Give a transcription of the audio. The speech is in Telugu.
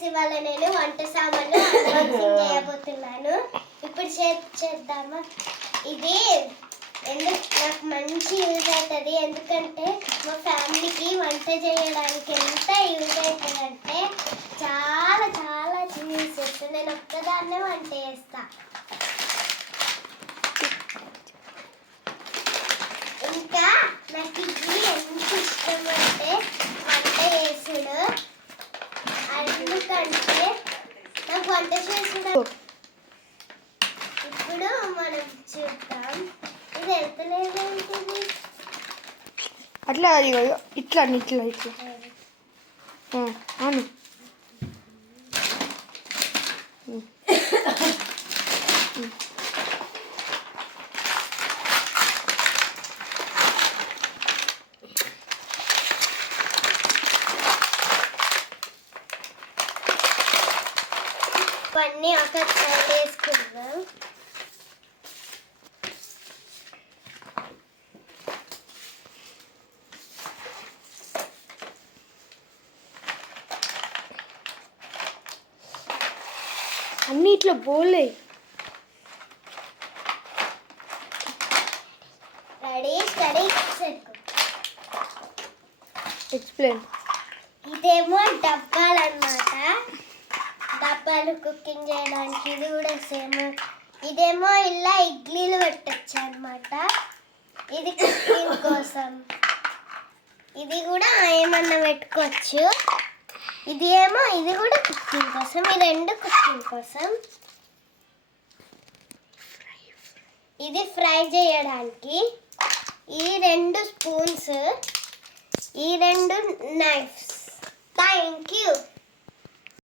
ఫ్రెండ్స్, ఇవాళ నేను వంట సామాన్లు అన్బాక్సింగ్ చేయబోతున్నాను. ఇప్పుడు చేద్దామా? ఇది నాకు మంచి యూజ్ అవుతుంది, ఎందుకంటే మా ఫ్యామిలీకి వంట చేయడానికి ఎంత యూజ్ అవుతుందంటే చాలా చాలా యూజ్ చేస్తాను. నేను ఒక్కదాన్నే వంట చేస్తా. ఇంకా నాకు ఇది ఎంత ఇష్టం అంటే వంట చేసుడు, ఎందుకంటే నాకు వంట చేసుడు. ఇప్పుడు మనం చూద్దాం. ఇది ఎత్తలేదేంటిది? అట్లా ఇట్లా ఇట్లా ఇట్లా అవును. ఇవన్నీ ఒక సైడ్ వేసుకుందాం. అన్నీ ఇట్లా పోలే. Ready steady set. ఎక్స్ప్లెయిన్. ఇదేమో డబ్బాలన్నమాట, డబ్బాలు కుకింగ్ చేయడానికి. ఇది కూడా సేమ్. ఇదేమో ఇలా ఇడ్లీలు పెట్టచ్చు అన్నమాట, ఇది కుకింగ్ కోసం. ఇది కూడా ఏమన్నా పెట్టుకోవచ్చు. ఇది కూడా కుకింగ్ కోసం. ఈ రెండు కుకింగ్ కోసం. ఇది ఫ్రై చేయడానికి. ఈ రెండు స్పూన్స్, ఈ రెండు నైఫ్స్. Thank you.